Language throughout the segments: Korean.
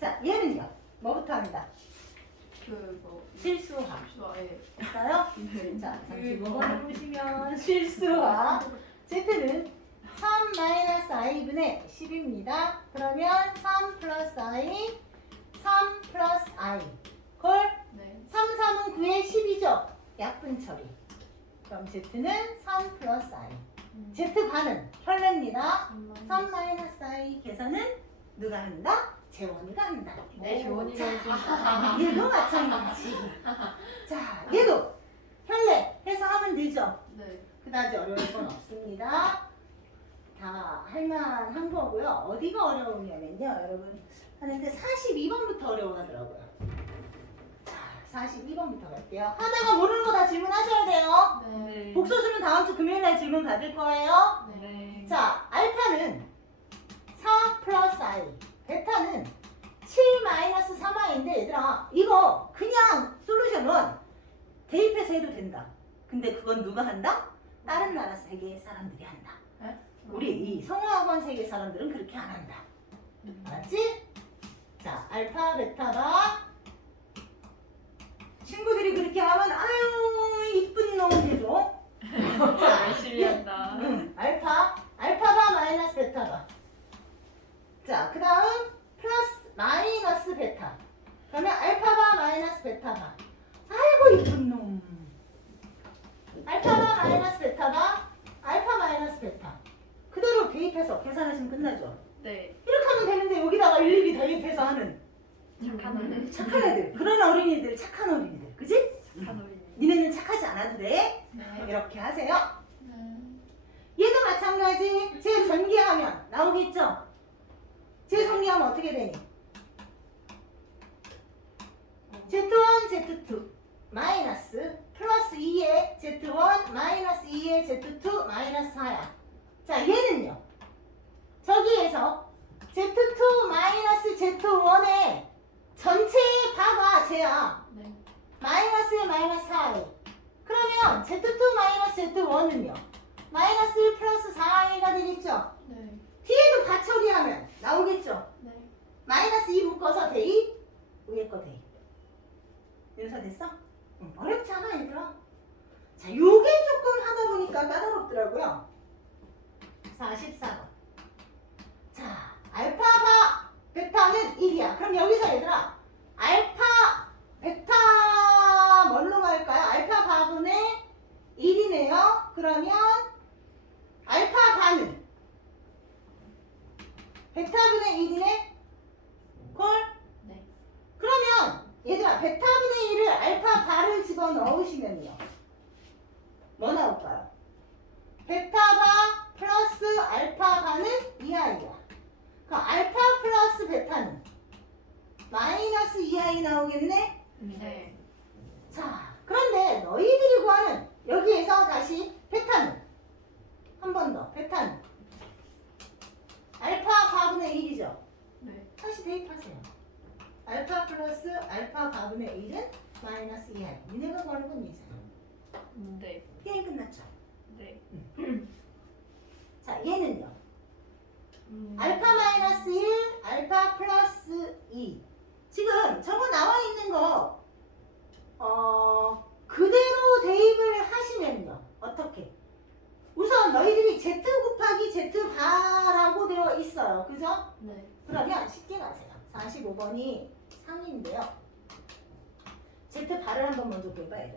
자, 얘는요. 뭐부터 합니다? 그뭐 실수화. 좋아해. 됐어요? 네. 자, 35번을 보시면 실수화. Z는 3 마이너스 i분의 10입니다. 그러면 3 플러스 i, 3 플러스 i. 걸 네. 3, 3은 9의 10이죠? 약분 처리. 그럼 Z는 3 플러스 i. Z 반은 혈례입니다. 3 마이너스 i 계산은 누가 한다? 재원이가 한다. 네, 재원이가 자, 얘도 마찬가지. 자, 얘도 혈례 해서 하면 되죠? 네. 그다지 어려울 건 없습니다. 다 할만한 거고요. 어디가 어려우냐면요, 여러분. 하는데 42번부터 어려워하더라고요. 자, 42번부터 갈게요. 하다가 모르는 거 다 질문하셔야 돼요. 네. 복소수는 다음 주 금요일 날 질문 받을 거예요. 네. 자, 알파는 4 플러스 i, 베타는 7 마이너스 3i인데 얘들아 이거 그냥 솔루션은 대입해서 해도 된다. 근데 그건 누가 한다? 다른 나라 세계 사람들이 한다. 네? 우리 이 성화학원 세계 사람들은 그렇게 안 한다. 알았지? 자, 알파, 베타가 친구들이 그렇게 하면 아유 이쁜 놈 해줘. 자, 열심히 한다. 응, 알파, 알파바 마이너스 베타바. 자, 그 다음 플러스 마이너스 베타. 그러면 알파바 마이너스 베타바. 아이고 이쁜 놈. 알파바 마이너스 베타바, 알파 마이너스 베타. 그대로 대입해서 계산하시면 끝나죠. 네. 이렇게 하면 되는데 여기다가 일일이 대입해서 하는 착한 어린이. 착한 애들, 그런 어린이들, 착한 어린이들, 그지? 착한 어린이. 니네는 착하지 않아도 돼. 네. 이렇게 하세요. 네. 얘도 마찬가지. 제 전개하면 나오겠죠? 제 정리하면 어떻게 되니? Z1, Z2 마이너스 플러스 2에 Z1 마이너스 2에 Z2 마이너스 4야. 자 얘는요. 저기에서 Z2 마이너스 Z1의 전체의 바가 쟤야. 네. 마이너스 마이너스 4이. 그러면 Z2 마이너스 Z1은요. 마이너스 1 플러스 4i가 되겠죠? 네. 뒤에도 바 처리하면 나오겠죠? 네. 마이너스 2 묶어서 대입, 위에 거 대입. 여기서 됐어? 응, 어렵지 않아, 얘들아. 자, 요게 조금 하다 보니까 까다롭더라고요. 44번. 자, 알파바, 베타는 1이야. 그럼 여기서 얘들아, 알파, 베타, 뭘로 갈까요? 알파 바분의 1이네요. 그러면, 알파 바는 베타분의 1이네? 콜? 네. 그러면 얘들아 베타분의 1을 알파 바를 집어넣으시면요 뭐 나올까요? 베타바 플러스 알파 바는 2i야 그럼 알파 플러스 베타는 마이너스 2i 나오겠네? 네. 자 그런데 너희들이 구하는 여기에서 다시 베타는 4분의 1은 마이너스 e 2알. 니네가 구하는 건 이잖아. 네. 게임 끝났죠? 네. 음. 자, 얘는요. 음. 알파 마이너스 1, 알파 플러스 2. 지금 저거 나와 있는 거, 어, 그대로 대입을 하시면요. 어떻게? 우선 너희들이 Z 곱하기 Z 바라고 되어 있어요. 그죠? 네. 그러면 쉽게 가세요. 45번이 3인데요. Z 발을 한번 먼저 돼요.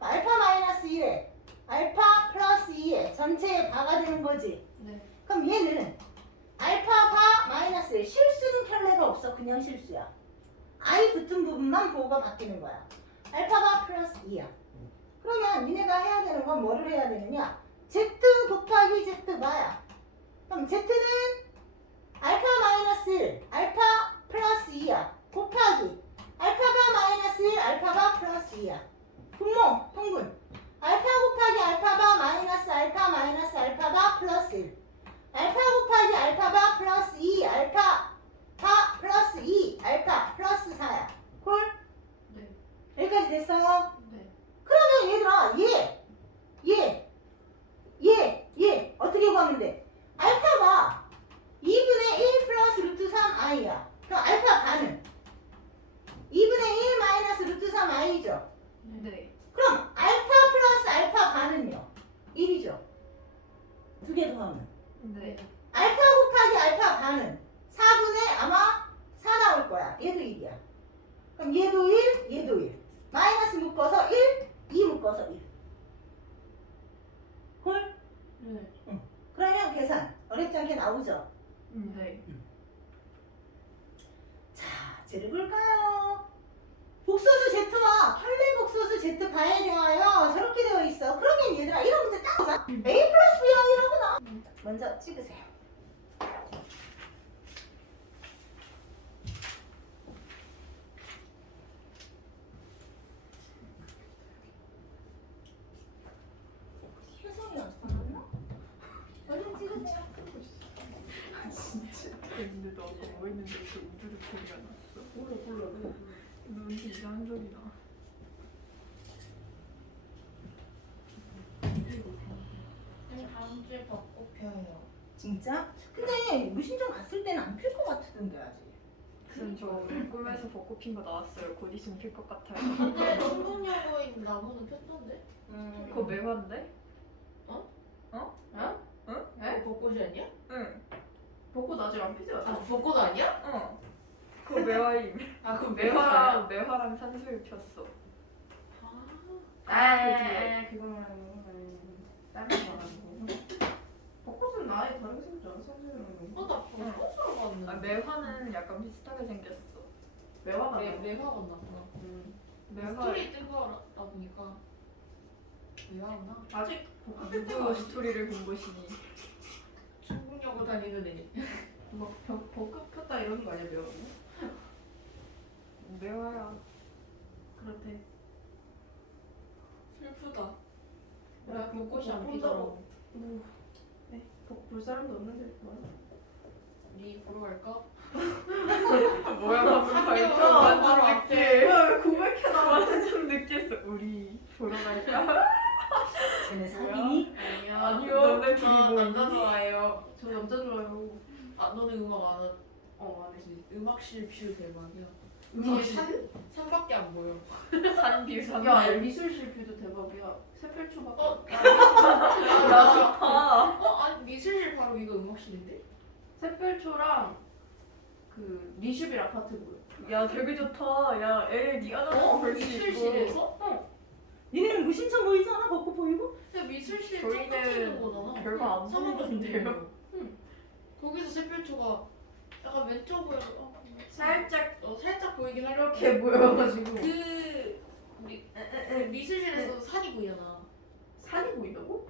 알파 마이너스 1에 알파 플러스 2에 전체의 바가 되는 거지. 네. 그럼 얘는 알파 바 마이너스 1 실수는 켤레가 없어. 그냥 실수야. i 붙은 부분만 보호가 바뀌는 거야. 알파 바 플러스 2야. 그러면 니네가 해야 되는 건 뭐를 해야 되느냐? Z 곱하기 Z 바야. 그럼 Z는 알파 마이너스 1, 알파 i야. 그럼 알파 반은 2분의 1 마이너스 루트 3 i죠. 네. 그럼 알파 플러스 알파 반은요. 1이죠. 두 개 더하면. 네. 알파 곱하기 알파 반은 4분의 아마 4 나올 거야. 얘도 1이야. 그럼 얘도 1, 얘도 1. 마이너스 묶어서 1, 2 묶어서 1. 콜? 네. 그러면 계산 어렵지 않게 나오죠. 네. 음. 자, 쟤를 볼까요? 복소수 Z와 혈내 복소수 Z 바에 대하여 저렇게 되어 있어. 그러면 얘들아 이런 문제 딱 보자. A 플러스 B랑 이러구나. 먼저 찍으세요. 효성이 연습하나? 얼른 찍으세요. 진짜. 근데 너 아까 뭐 했는데 그 우드르 소리가 났어. 몰라. 너한테 이상한 소리 나. 다음 주에 벚꽃 펴요. 진짜? 근데 무신점 갔을 때는 안 필 것 같던데 아직. 무슨 저 꿈에서 벚꽃 핀 거 나왔어요. 곧 있으면 필 것 같아요. 근데 중국여고에 있는 나무는 폈던데? 음. 그거 매화인데? 어? 에? 벚꽃이 아니야? 응. 벚꽃 아직 안 피지 아 않아? 벚꽃 아니야? 어. 그거 매화임. 아 그럼 매화랑 매화랑 산수유 폈어. 아, 그거는 다른 거 말하는 거. 벚꽃은 아예 다르게 생겼지 않아? 선생님은 어나 벚꽃으로 아, 봤는데. 매화는 약간 비슷하게 생겼어. 매화가 매 나. 매화 건났구나. 음. 매화 스토리 뜬 거라 보니까 매화구나. 아직 벚꽃 누구. 스토리를 본 것이니. 중국여고 다니는 애. 막 벚- 벚꽃 폈다 이러는 거 아니야 매화가? 매화야. 그렇대. 슬프다. 왜 벚꽃이 안 피더라고. 뭐, 네, 벚볼 사람도 없는데 뭐. 니 보러 갈까? 뭐야 방금 한 발표 개월 완전 앞에. 늦게. 왜 고백해 나? 완전 늦게 했어. 우리 보러 갈까? 쟤네 사귀니? 아니야. 아니요. 너네 둘이 나뭐 남자? 좋아해요. 저 남자 좋아요. 아 너는 음악 안 하? 어 안 해. 음악실 뷰 대박이야. 음악실? 산 산밖에 안 보여. 산비 산. 야 미술실 뷰도 대박이야. 새별초밖에. 어? 야나 좋다. 어 아니 미술실 바로 위가 음악실인데? 새별초랑 그 리슈빌 아파트 보여. 야 되게 좋다. 야, 애 네가 나서 볼수 있고. 미술실에서? 니네는 무신청 보이잖아 벚꽃 보이고? 근데 미술실 저희는 쫙 찍는 거잖아. 별거 안 보이는데요. 응. 거기서 새별초가 약간 왼쪽으로 어, 살짝 어, 살짝 보이긴 하려 이렇게 보여가지고 그 미, 그 미술실에서 산이 보이잖아. 산이 보인다고?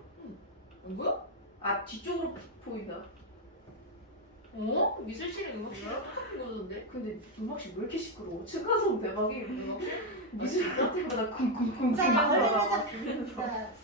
안 보여? 아 뒤쪽으로 보인다. 어? 미술실에 음악실 똑같은 거던데? 근데 음악실 왜 이렇게 시끄러워? 층간소음 대박이. 음악실? 미술 같은 거나 쿵쿵쿵 자, 막 자,